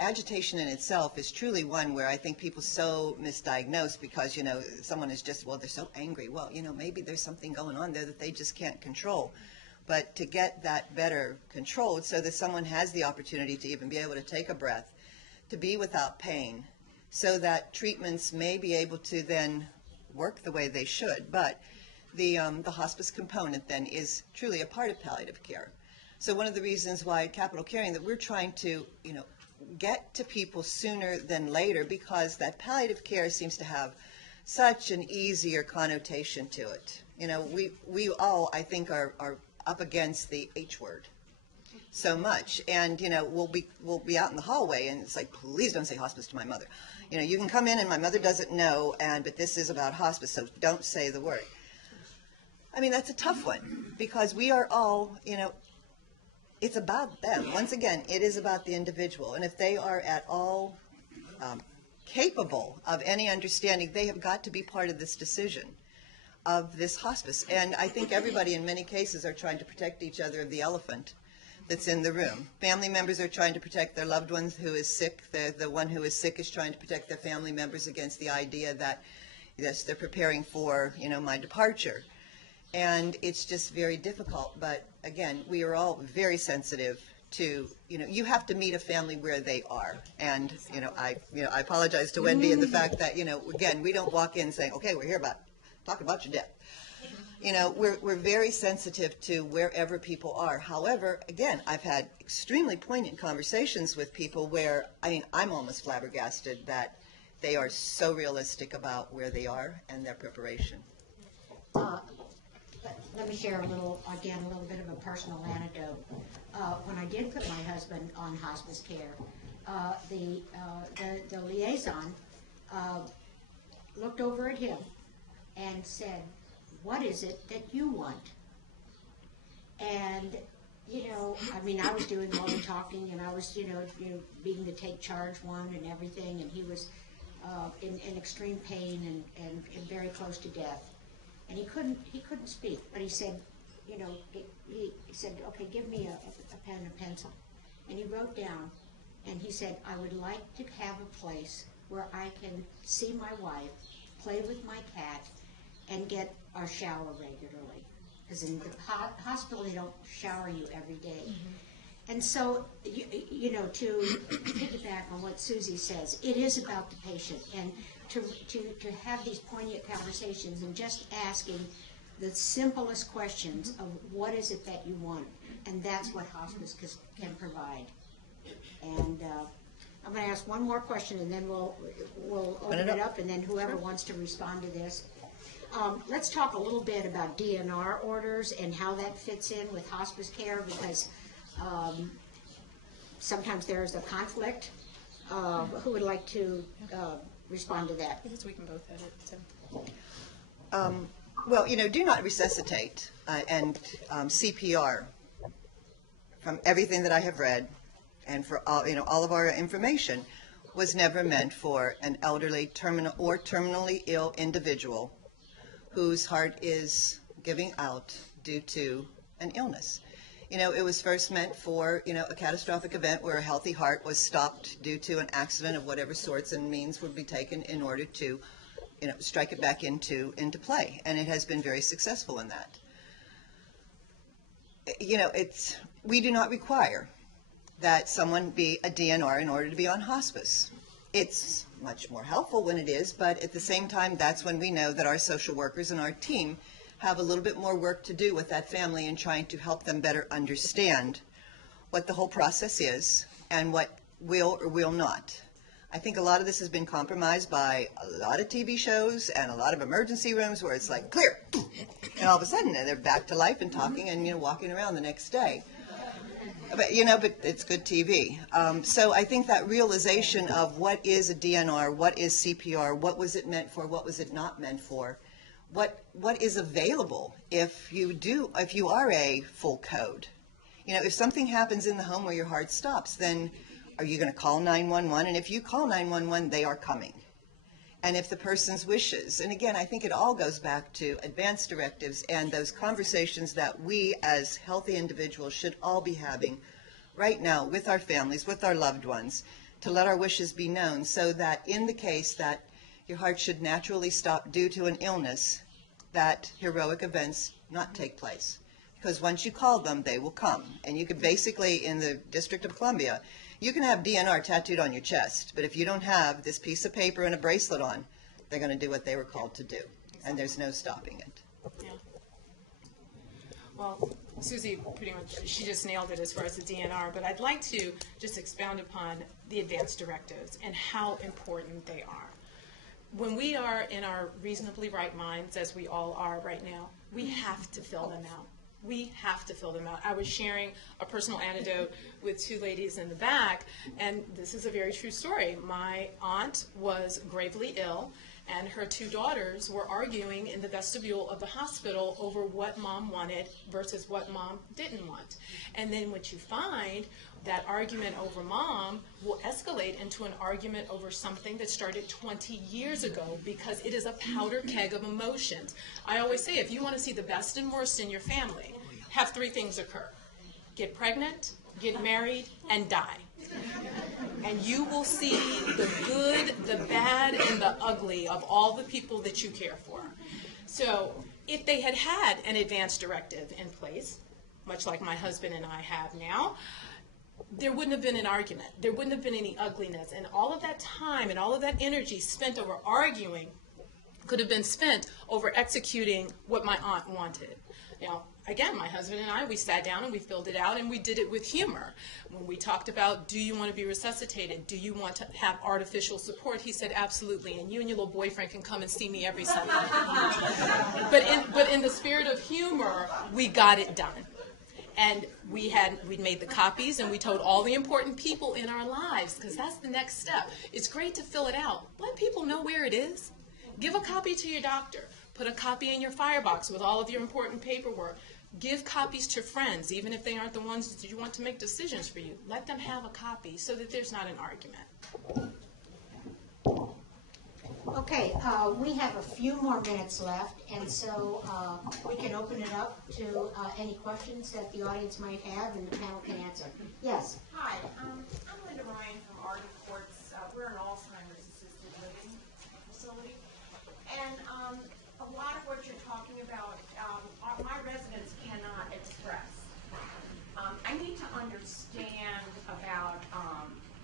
Agitation in itself is truly one where I think people so misdiagnose because, someone is just, they're so angry. Well, maybe there's something going on there that they just can't control. But to get that better controlled so that someone has the opportunity to even be able to take a breath, to be without pain, so that treatments may be able to then work the way they should. But the hospice component then is truly a part of palliative care. So one of the reasons why at Capital Caring that we're trying to, get to people sooner than later, because that palliative care seems to have such an easier connotation to it. We all, I think, are up against the H word so much, and we'll be out in the hallway and it's like, please don't say hospice to my mother. You can come in and my mother doesn't know, but this is about hospice, so don't say the word. I mean, that's a tough one, because we are all, it's about them. Once again, it is about the individual, and if they are at all capable of any understanding, they have got to be part of this decision of this hospice. And I think everybody in many cases are trying to protect each other of the elephant that's in the room. Family members are trying to protect their loved ones who is sick. The one who is sick is trying to protect their family members against the idea that, yes, they're preparing for, my departure. And it's just very difficult. But again, we are all very sensitive to, you have to meet a family where they are. And, I apologize to Wendy in the fact that, again, we don't walk in saying, okay, we're here talk about your death. We're very sensitive to wherever people are. However, again, I've had extremely poignant conversations with people where, I'm almost flabbergasted that they are so realistic about where they are and their preparation. Let me share a little bit of a personal anecdote. When I did put my husband on hospice care, the liaison looked over at him and said, "What is it that you want?" And I was doing all the talking, and I was being the take charge one and everything, and he was in extreme pain and very close to death. And he couldn't speak, but he said, he said, "Okay, give me a pen and a pencil." And he wrote down, and he said, "I would like to have a place where I can see my wife play with my cat, and get our shower regularly. Because in the hospital, they don't shower you every day. And so, you know, to piggyback on what Susie says, it is about the patient, and to have these poignant conversations and just asking the simplest questions of what is it that you want, and that's what hospice can provide. And I'm going to ask one more question, and then we'll open it up, and then whoever wants to respond to this. Let's talk a little bit about DNR orders and how that fits in with hospice care, because sometimes there is a conflict. Who would like to respond to that? I guess we can both edit. So. Well, you know, do not resuscitate and CPR, from everything that I have read and for all, you know, all of our information, was never meant for an elderly, terminally ill individual whose heart is giving out due to an illness. You know, it was first meant for, you know, a catastrophic event where a healthy heart was stopped due to an accident of whatever sorts and means would be taken in order to, you know, strike it back into play. And it has been very successful in that. You know, we do not require that someone be a DNR in order to be on hospice. It's much more helpful when it is, but at the same time, that's when we know that our social workers and our team have a little bit more work to do with that family in trying to help them better understand what the whole process is and what will or will not. I think a lot of this has been compromised by a lot of TV shows and a lot of emergency rooms where it's like, clear, and all of a sudden they're back to life and talking and, you know, walking around the next day. But, you know, but it's good TV. So I think that realization of what is a DNR, what is CPR, what was it meant for, what was it not meant for, what is available if you are a full code. You know, if something happens in the home where your heart stops, then are you going to call 911? And if you call 911, they are coming. And if the person's wishes, and again, I think it all goes back to advance directives and those conversations that we as healthy individuals should all be having right now with our families, with our loved ones, to let our wishes be known, so that in the case that your heart should naturally stop due to an illness, that heroic events not take place. Because once you call them, they will come. And you could basically, in the District of Columbia, you can have DNR tattooed on your chest, but if you don't have this piece of paper and a bracelet on, they're going to do what they were called to do, and there's no stopping it. Yeah. Well, Susie pretty much, she just nailed it as far as the DNR, but I'd like to just expound upon the advance directives and how important they are. When we are in our reasonably right minds, as we all are right now, we have to fill them out. We have to fill them out. I was sharing a personal anecdote with two ladies in the back, and this is a very true story. My aunt was gravely ill, and her two daughters were arguing in the vestibule of the hospital over what mom wanted versus what mom didn't want. And then what you find, that argument over mom will escalate into an argument over something that started 20 years ago, because it is a powder keg of emotions. I always say, if you want to see the best and worst in your family, have three things occur: get pregnant, get married, and die. And you will see the good, the bad, and the ugly of all the people that you care for. So if they had had an advance directive in place, much like my husband and I have now, there wouldn't have been an argument. There wouldn't have been any ugliness. And all of that time and all of that energy spent over arguing could have been spent over executing what my aunt wanted. Now, again, my husband and I, we sat down and we filled it out, and we did it with humor. When we talked about, do you want to be resuscitated? Do you want to have artificial support? He said, absolutely, and you and your little boyfriend can come and see me every Sunday. But in the spirit of humor, we got it done. And we'd made the copies, and we told all the important people in our lives, because that's the next step. It's great to fill it out. Let people know where it is. Give a copy to your doctor. Put a copy in your firebox with all of your important paperwork. Give copies to friends, even if they aren't the ones that you want to make decisions for you. Let them have a copy so that there's not an argument. Okay, we have a few more minutes left, and so we can open it up to any questions that the audience might have, and the panel can answer. Yes? Hi, I'm Linda Ryan from Arden Courts. We're an Alzheimer's assisted living facility, And a lot of what you're talking about, my residents cannot express. I need to understand about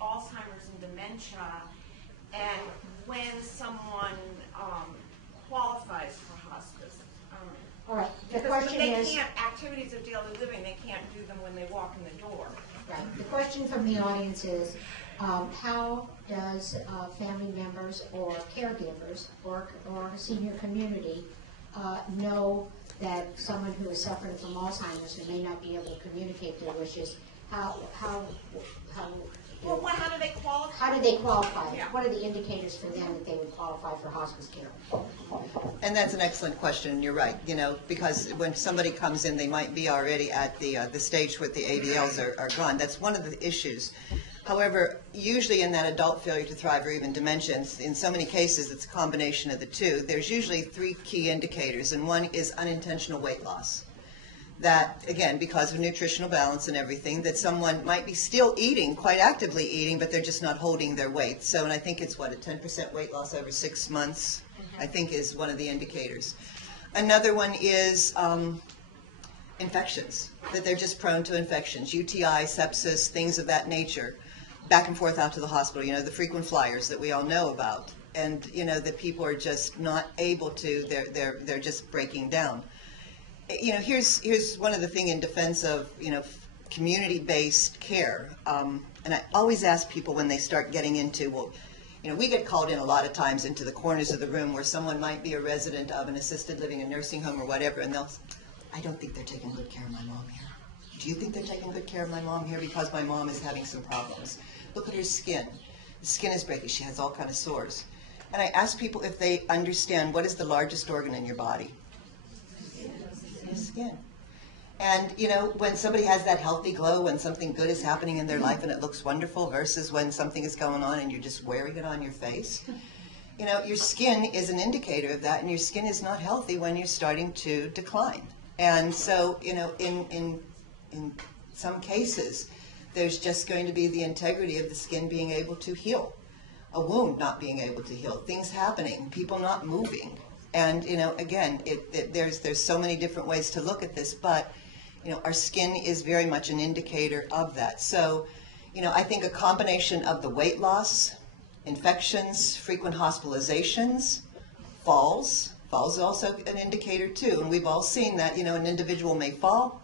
Alzheimer's and dementia, and when someone qualifies for hospice. All right, the Because question they is, can't, activities of daily living, they can't do them when they walk in the door. right, the question from the audience is, how does family members or caregivers or a senior community know that someone who is suffering from Alzheimer's and may not be able to communicate their wishes, how Well, how do they qualify? how do they qualify? Yeah. What are the indicators for them that they would qualify for hospice care? And that's an excellent question, and you're right, because when somebody comes in, they might be already at the stage where the ADLs are gone. That's one of the issues. However, usually in that adult failure to thrive or even dementia, in so many cases it's a combination of the two. There's usually 3 key indicators, and one is unintentional weight loss. That, again, because of nutritional balance and everything, that someone might be still eating, quite actively eating, but they're just not holding their weight. So, and I think it's, a 10% weight loss over 6 months, I think is one of the indicators. Another one is infections, that they're just prone to infections, UTI, sepsis, things of that nature, back and forth out to the hospital, the frequent flyers that we all know about. And, that people are just not able to, they're just breaking down. Here's one of the things in defense of, community-based care. And I always ask people when they start getting into, we get called in a lot of times into the corners of the room where someone might be a resident of an assisted living, a nursing home, or whatever, and they'll, I don't think they're taking good care of my mom here. Do you think they're taking good care of my mom here? Because my mom is having some problems. Look at her skin. The skin is breaking. She has all kinds of sores. And I ask people if they understand what is the largest organ in your body. Skin. And, when somebody has that healthy glow, when something good is happening in their life and it looks wonderful, versus when something is going on and you're just wearing it on your face, your skin is an indicator of that, and your skin is not healthy when you're starting to decline. And so, in some cases, there's just going to be the integrity of the skin being able to heal, a wound not being able to heal, things happening, people not moving. And, again, there's so many different ways to look at this, but, our skin is very much an indicator of that. So, I think a combination of the weight loss, infections, frequent hospitalizations, falls is also an indicator too. And we've all seen that, an individual may fall,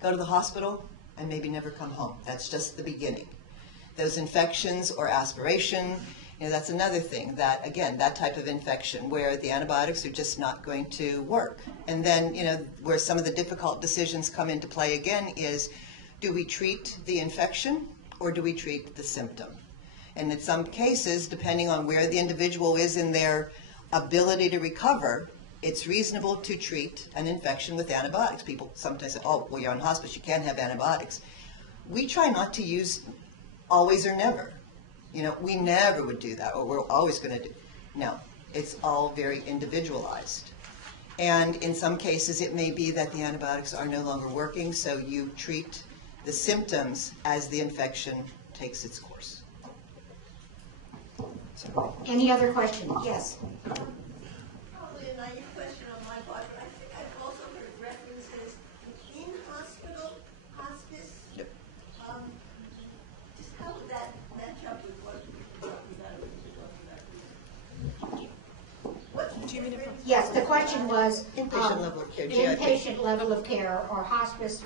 go to the hospital, and maybe never come home. That's just the beginning. Those infections or aspiration, that's another thing that, again, that type of infection where the antibiotics are just not going to work. And then, where some of the difficult decisions come into play again is, do we treat the infection or do we treat the symptom? And in some cases, depending on where the individual is in their ability to recover, it's reasonable to treat an infection with antibiotics. People sometimes say, oh, well, you're on hospice, you can't have antibiotics. We try not to use always or never. We never would do that, or we're always going to do. No, it's all very individualized. And in some cases, it may be that the antibiotics are no longer working, so you treat the symptoms as the infection takes its course. Any other questions? Yes. Probably a naive question on my part, but I think I've also heard references in hospital, hospice. Yep. Just how would that match up with what we're talking about? Do you mean it from? Yes, the question was. Inpatient level of care, GIP. Inpatient level of care or hospice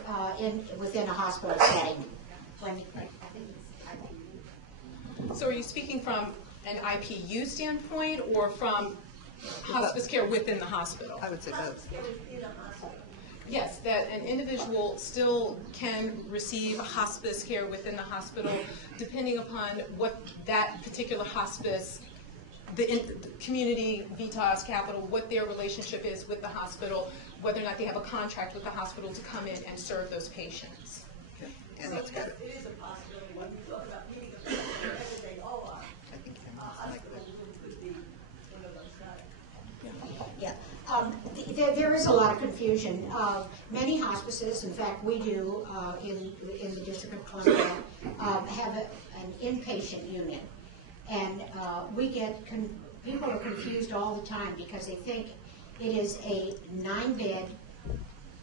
within a hospital setting. Wendy? So are you speaking from an IPU standpoint or from hospice care within the hospital? I would say both. In a hospital. Yes, that an individual still can receive hospice care within the hospital depending upon what that particular hospice, the community, Vitas, Capital, what their relationship is with the hospital, whether or not they have a contract with the hospital to come in and serve those patients. Okay. And that's good. It is a possibility when we talk about meeting a person wherever they are. I think Hospital could be one of those guys. Yeah. There is a lot of confusion. Many hospices, in fact, we do in the District of Columbia, have an inpatient unit. And we get people are confused all the time because they think it is a 9-bed,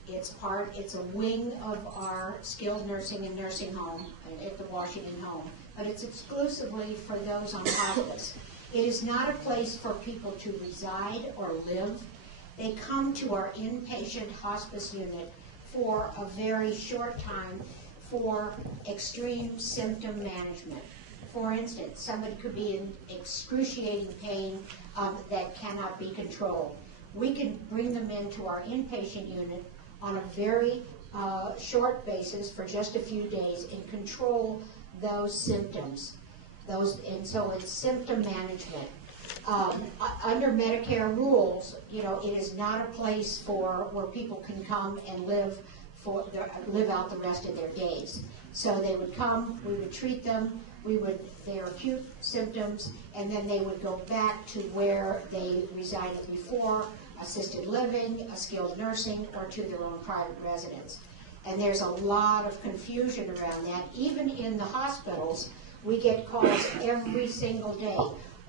it's a wing of our skilled nursing and nursing home at the Washington Home, but it's exclusively for those on hospice. It is not a place for people to reside or live. They come to our inpatient hospice unit for a very short time for extreme symptom management. For instance, somebody could be in excruciating pain that cannot be controlled. We can bring them into our inpatient unit on a very short basis for just a few days and control those symptoms. And so it's symptom management. Under Medicare rules, it is not a place where people can come and live out the rest of their days. So they would come, we would treat them, their acute symptoms, and then they would go back to where they resided before, assisted living, a skilled nursing, or to their own private residence. And there's a lot of confusion around that. Even in the hospitals, we get calls every single day.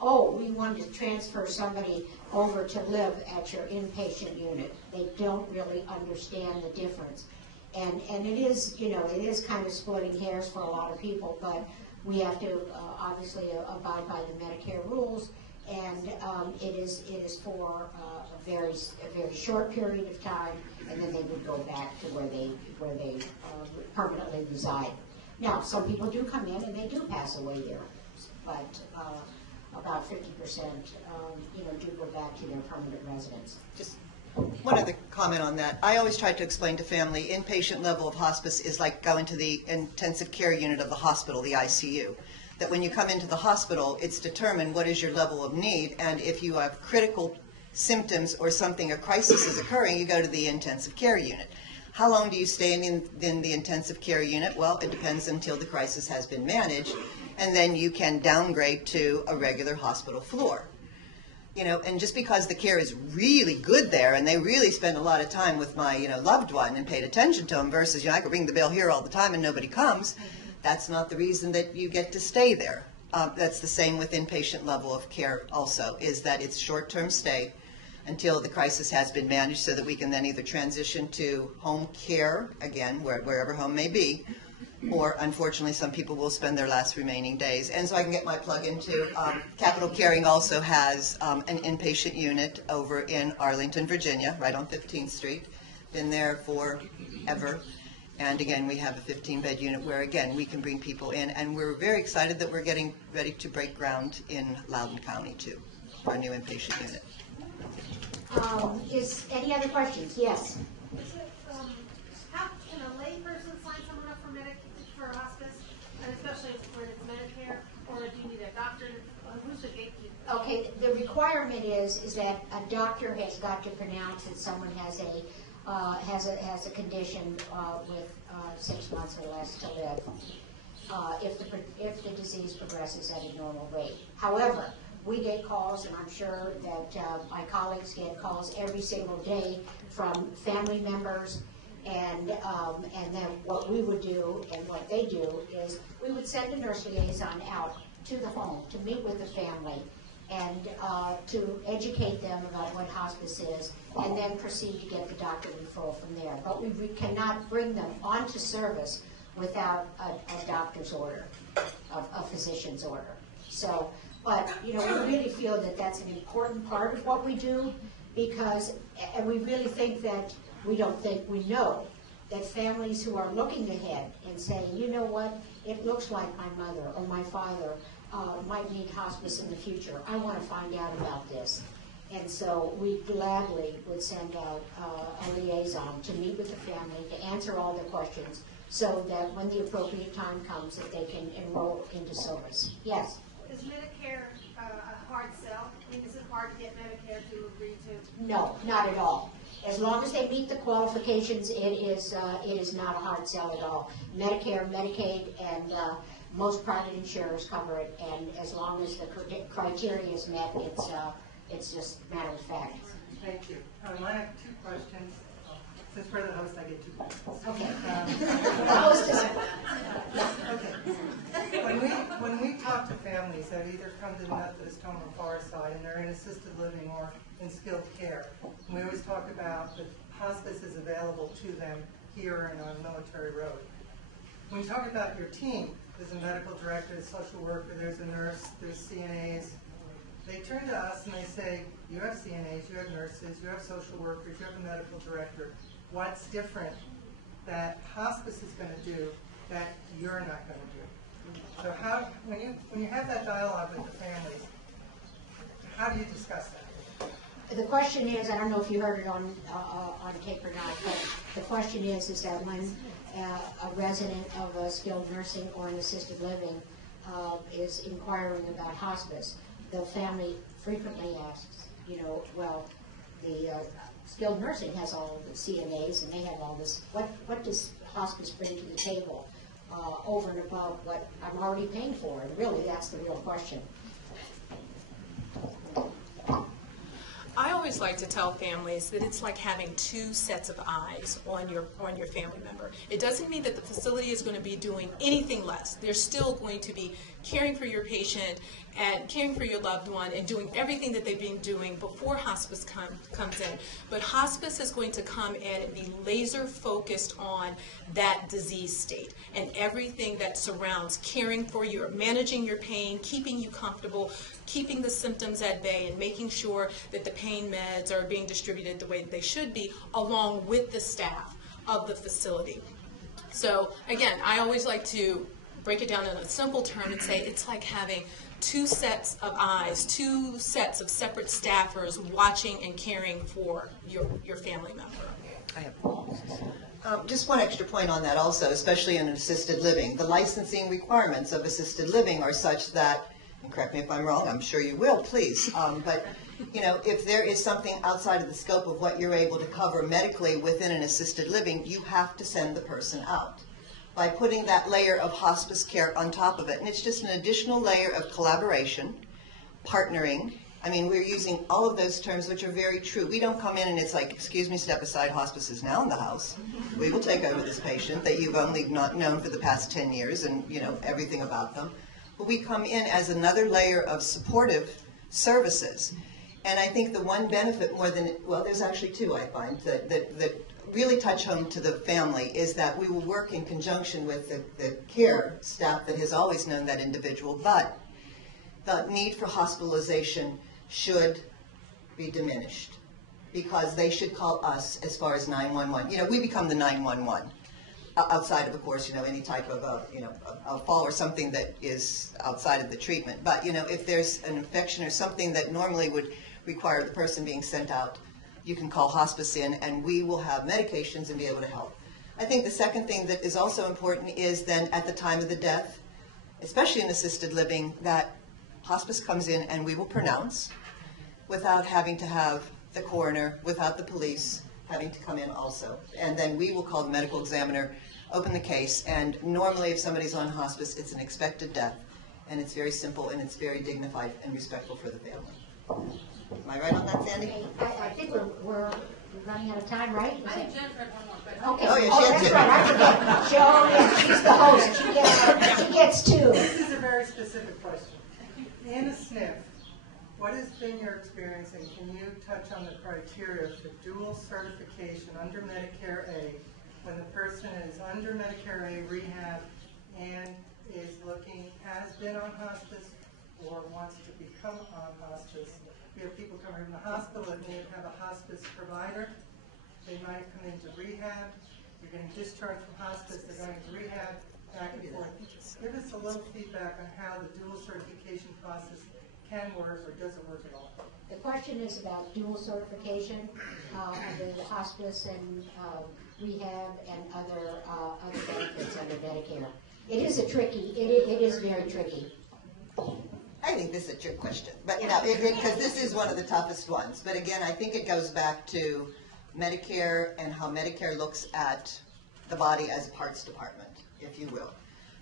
Oh, we want to transfer somebody over to live at your inpatient unit. They don't really understand the difference. And it is, it is kind of splitting hairs for a lot of people, but we have to obviously abide by the Medicare rules, and it is for a very short period of time, and then they would go back to where they permanently reside. Now, some people do come in and they do pass away there, but about 50% do go back to their permanent residence. Just one other comment on that. I always try to explain to family, inpatient level of hospice is like going to the intensive care unit of the hospital, the ICU. That when you come into the hospital, it's determined what is your level of need, and if you have critical symptoms or something, a crisis is occurring, you go to the intensive care unit. How long do you stay in the intensive care unit? Well, it depends until the crisis has been managed, and then you can downgrade to a regular hospital floor. And just because the care is really good there and they really spend a lot of time with my, loved one and paid attention to them versus, I could ring the bell here all the time and nobody comes, that's not the reason that you get to stay there. That's the same with inpatient level of care also, is that it's short-term stay until the crisis has been managed so that we can then either transition to home care, again, wherever home may be, or unfortunately some people will spend their last remaining days. And so I can get my plug into Capital Caring also has an inpatient unit over in Arlington, Virginia, right on 15th Street. Been there forever. And again, we have a 15-bed unit where, again, we can bring people in. And we're very excited that we're getting ready to break ground in Loudoun County, too, for a new inpatient unit. Is any other questions? Yes. How can a layperson sign someone up for hospice, and especially for Medicare, or do you need a doctor? Who's the gatekeeper? Okay, the requirement is that a doctor has got to pronounce that someone has a condition with 6 months or less to live if the disease progresses at a normal rate. However, we get calls, and I'm sure that my colleagues get calls every single day from family members, and then what we would do and what they do is we would send a nurse liaison out to the home to meet with the family and to educate them about what hospice is, and then proceed to get the doctor referral from there. But we cannot bring them onto service without a doctor's order, a physician's order. So, but we really feel that that's an important part of what we do, because, and we really think that we know that families who are looking ahead and saying, you know what, it looks like my mother or my father might need hospice in the future. I want to find out about this. And so we gladly would send out a liaison to meet with the family, to answer all their questions, so that when the appropriate time comes, that they can enroll into service. Yes? Is Medicare a hard sell? I mean, is it hard to get Medicare to agree to? No, not at all. As long as they meet the qualifications, it is not a hard sell at all. Medicare, Medicaid, and most private insurers cover it, and as long as the criteria is met, it's just a matter of fact. Thank you. I have 2 questions. Since we're the host, I get 2 questions. Okay. The host is... Okay. When we talk to families, that either come to the Methodist Home or Far Side, and they're in assisted living or in skilled care. And we always talk about that hospice is available to them here and on Military Road. When you talk about your team, there's a medical director, there's a social worker, there's a nurse, there's CNAs. They turn to us and they say, you have CNAs, you have nurses, you have social workers, you have a medical director. What's different that hospice is going to do that you're not going to do? So how, when you have that dialogue with the families, how do you discuss that? The question is, I don't know if you heard it on tape or not, but the question is that when a resident of a skilled nursing or an assisted living is inquiring about hospice, the family frequently asks, well, the skilled nursing has all the CNAs and they have all this. What does hospice bring to the table over and above what I'm already paying for? And really, that's the real question. I always like to tell families that it's like having two sets of eyes on your family member. It doesn't mean that the facility is going to be doing anything less. They're still going to be caring for your patient and caring for your loved one and doing everything that they've been doing before hospice comes in. But hospice is going to come in and be laser focused on that disease state and everything that surrounds caring for you, managing your pain, keeping you comfortable, keeping the symptoms at bay, and making sure that the pain meds are being distributed the way that they should be, along with the staff of the facility. So again, I always like to break it down in a simple term and say it's like having two sets of eyes, two sets of separate staffers watching and caring for your family member. I have just one extra point on that also, especially in assisted living. The licensing requirements of assisted living are such that, and correct me if I'm wrong, I'm sure you will, please, but if there is something outside of the scope of what you're able to cover medically within an assisted living, you have to send the person out by putting that layer of hospice care on top of it. And it's just an additional layer of collaboration, partnering. I mean, we're using all of those terms, which are very true. We don't come in and it's like, excuse me, step aside, hospice is now in the house. We will take over this patient that you've only not known for the past 10 years and, everything about them. But we come in as another layer of supportive services. And I think the one benefit more than, well, there's actually two, I find, that really touch home to the family is that we will work in conjunction with the care staff that has always known that individual, but the need for hospitalization should be diminished because they should call us as far as 911. We become the 911 outside of course, any type of a fall or something that is outside of the treatment. But, if there's an infection or something that normally would require the person being sent out, you can call hospice in and we will have medications and be able to help. I think the second thing that is also important is then at the time of the death, especially in assisted living, that hospice comes in and we will pronounce without having to have the coroner, without the police having to come in also. And then we will call the medical examiner, open the case, and normally if somebody's on hospice, it's an expected death. And it's very simple and it's very dignified and respectful for the family. Am I right on that, Sandy? I think we're running out of time, right? I think Jennifer had one more question. Okay. Oh, yeah, she has that's right. I forget. She's the host. She gets two. This is a very specific question. In a SNF, what has been your experience, and can you touch on the criteria for dual certification under Medicare A when the person is under Medicare A rehab and is has been on hospice or wants to become on hospice? We have people coming from the hospital that may have a hospice provider. They might come into rehab. They're getting discharged from hospice. They're going to rehab, back and forth. Give us a little feedback on how the dual certification process can work or doesn't work at all. The question is about dual certification under the hospice and rehab and other benefits under Medicare. It is it is very tricky. I think this is a trick question, but because this is one of the toughest ones. But again, I think it goes back to Medicare and how Medicare looks at the body as a parts department, if you will.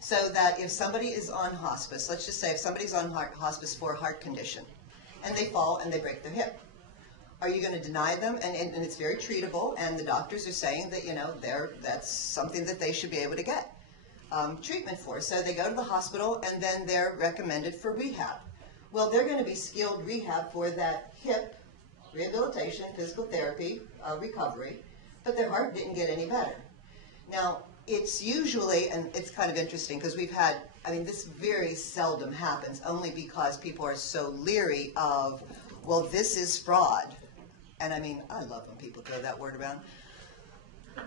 So that if somebody is on hospice, let's just say if somebody's on hospice for a heart condition, and they fall and they break their hip, are you going to deny them? And it's very treatable, and the doctors are saying that that's something that they should be able to get. treatment for. So they go to the hospital and then they're recommended for rehab. Well, they're going to be skilled rehab for that hip rehabilitation, physical therapy, recovery, but their heart didn't get any better. Now, it's usually, and it's kind of interesting because we've had, I mean, this very seldom happens only because people are so leery of, well, this is fraud. And I mean, I love when people throw that word around.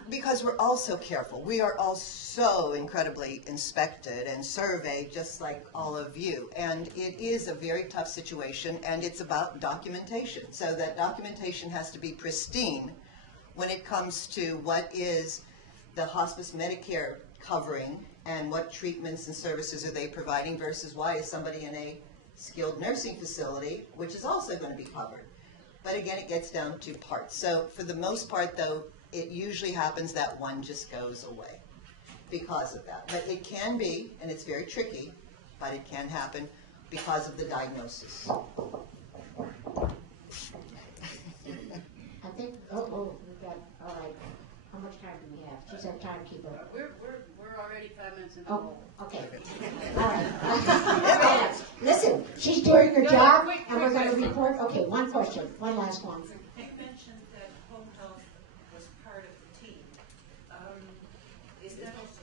Because we're all so careful. We are all so incredibly inspected and surveyed, just like all of you. And it is a very tough situation, and it's about documentation. So that documentation has to be pristine when it comes to what is the hospice Medicare covering and what treatments and services are they providing versus why is somebody in a skilled nursing facility, which is also going to be covered. But again, it gets down to parts. So for the most part, though, it usually happens that one just goes away because of that. But it can be, and it's very tricky, but it can happen because of the diagnosis. I think, we've got, all right. How much time do we have? She's our timekeeper. We're already 5 minutes into the Oh, hole. okay. All right. Listen, she's doing her job, and we're going to report. Okay, one question, one last one. You mentioned that home health was part of the team. Is that also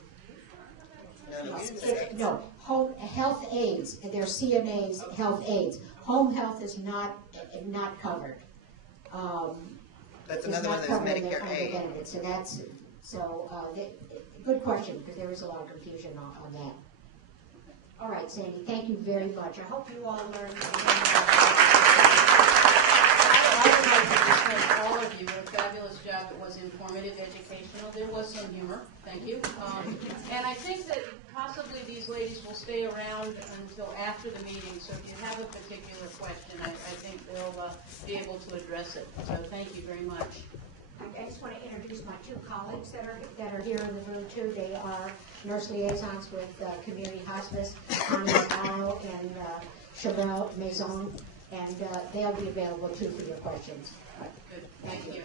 No, home health aides. They're CNAs, health aides. Home health is not covered. That's Is another not one of those covered under Medicare aid. benefits. So good question, because there is a lot of confusion on that. All right, Sandy, thank you very much. I hope you all learned. I would like to just thank all of you. A fabulous job. It was informative, educational. There was some humor. Thank you. And I think that possibly these ladies will stay around until after the meeting. So if you have a particular question, I think they'll be able to address it. So thank you very much. I just want to introduce my two colleagues that are here in the room too. They are nurse liaisons with Community Hospice, Anna Navarro and Chevelle Maison, and they'll be available too for your questions. Good. Thank you.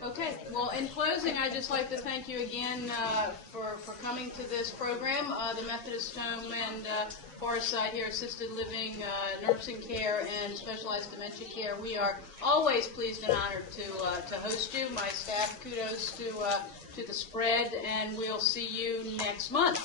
Okay. Well, in closing, I'd just like to thank you again for coming to this program. The Methodist Home and Foresight here, assisted living, nursing care, and specialized dementia care. We are always pleased and honored to host you. My staff, kudos to the spread, and we'll see you next month.